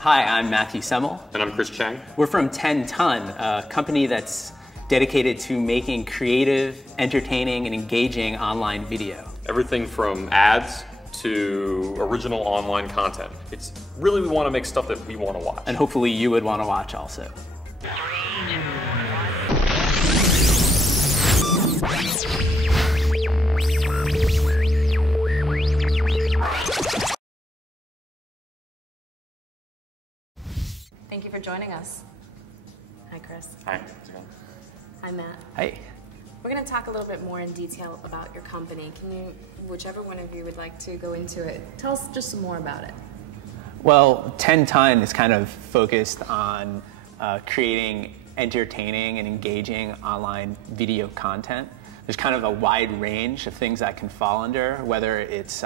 Hi, I'm Matthew Semmel. And I'm Chris Chang. We're from 10 Ton, a company that's dedicated to making creative, entertaining, and engaging online video. Everything from ads to original online content. It's really, we want to make stuff that we want to watch. And hopefully you would want to watch also. Thank you for joining us. Hi, Chris. Hi, how's it going? Hi, Matt. Hey. We're going to talk a little bit more in detail about your company. Can you, whichever one of you would like to go into it, tell us just some more about it. Well, 10 Ton is kind of focused on creating entertaining and engaging online video content. There's kind of a wide range of things that can fall under, whether it's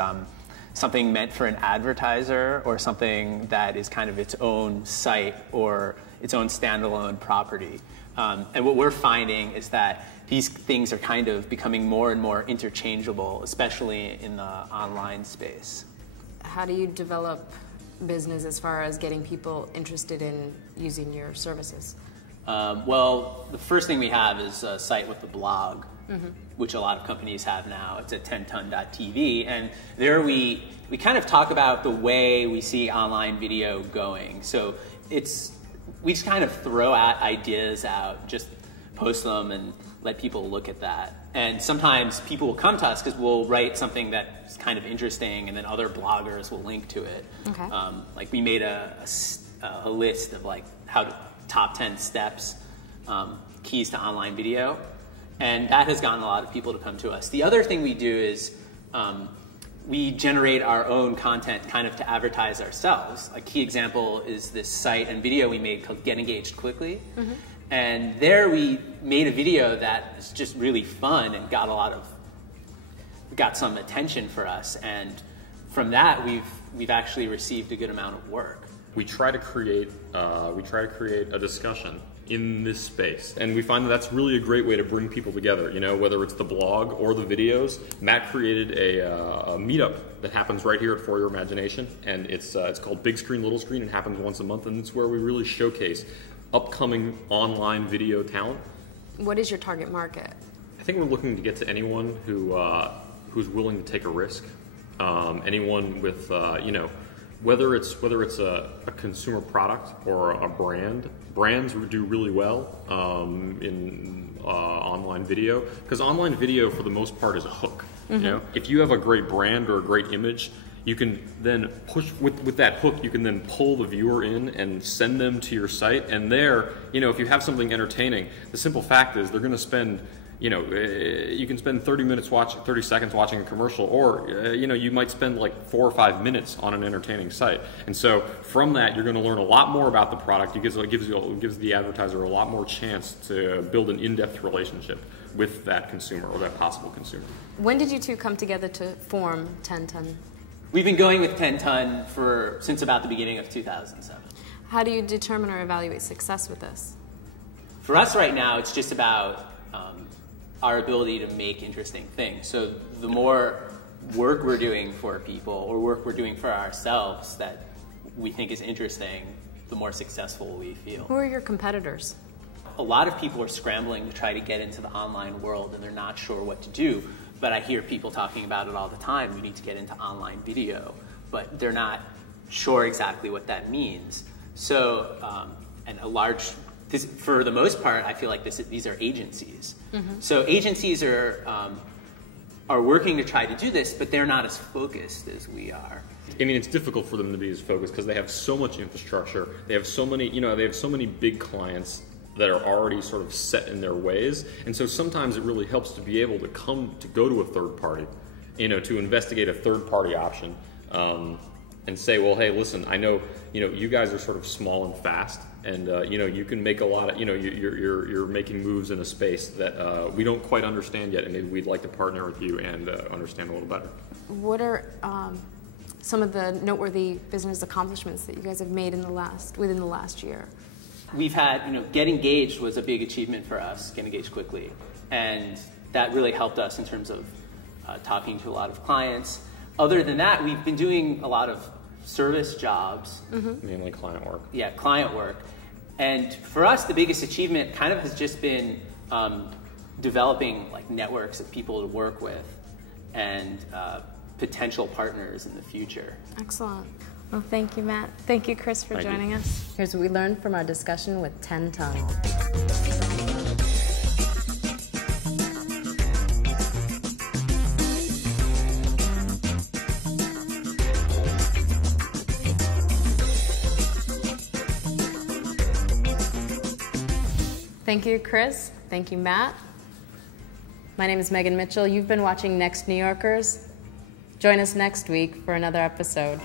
something meant for an advertiser or something that is kind of its own site or its own standalone property. And what we're finding is that these things are kind of becoming more and more interchangeable, especially in the online space. How do you develop business as far as getting people interested in using your services? Well, the first thing we have is a site with a blog, which a lot of companies have now. It's at 10ton.tv, and there we kind of talk about the way we see online video going. So we just kind of throw ideas out, just post them and let people look at that. And sometimes people will come to us because we'll write something that's kind of interesting, and then other bloggers will link to it. Okay. Like we made a list of like top 10 steps, keys to online video, and that has gotten a lot of people to come to us. The other thing we do is we generate our own content kind of to advertise ourselves. A key example is this site and video we made called Get Engaged Quickly. And there we made a video that is just really fun and got some attention for us. And from that, we've actually received a good amount of work. We try to create a discussion in this space, and we find that that's really a great way to bring people together. You know, whether it's the blog or the videos. Matt created a meetup that happens right here at For Your Imagination, and it's called Big Screen Little Screen. It happens once a month, and it's where we really showcase upcoming online video talent. What is your target market? I think we're looking to get to anyone who's willing to take a risk. Anyone with whether it's a consumer product or a brand. Brands do really well in online video, because online video for the most part is a hook. You know, if you have a great brand or a great image, you can then push with that hook. You can then pull the viewer in and send them to your site. And there, if you have something entertaining, the simple fact is they're going to spend. You can spend 30 seconds watching a commercial, or you might spend like 4 or 5 minutes on an entertaining site. And so from that, you're going to learn a lot more about the product. It gives the advertiser a lot more chance to build an in-depth relationship with that consumer or that possible consumer. When did you two come together to form 10 Ton? We've been going with 10 Ton since about the beginning of 2007. How do you determine or evaluate success with this? For us right now, it's just about our ability to make interesting things. So the more work we're doing for people or work we're doing for ourselves that we think is interesting, the more successful we feel. Who are your competitors? A lot of people are scrambling to try to get into the online world, and they're not sure what to do. But I hear people talking about it all the time. We need to get into online video, but they're not sure exactly what that means. So, for the most part, I feel like these are agencies. So agencies are working to try to do this, but they're not as focused as we are. I mean, it's difficult for them to be as focused because they have so much infrastructure. They have so many big clients that are already sort of set in their ways. And so sometimes it really helps to be able to go to a third party, to investigate a third party option, and say, well, hey, listen, I know, you guys are sort of small and fast, and you can make a lot of, you're making moves in a space that we don't quite understand yet, and maybe we'd like to partner with you and understand a little better. What are some of the noteworthy business accomplishments that you guys have made within the last year? We've had, Get Engaged was a big achievement for us, Get Engaged Quickly, and that really helped us in terms of talking to a lot of clients. Other than that, we've been doing a lot of service jobs. Mainly client work. Yeah, client work. And for us, the biggest achievement kind of has just been developing like networks of people to work with and potential partners in the future. Excellent. Well, thank you, Matt. Thank you, Chris, for joining us. Here's what we learned from our discussion with 10 tongues. Thank you, Chris. Thank you, Matt. My name is Megan Mitchell. You've been watching Next New Yorkers. Join us next week for another episode.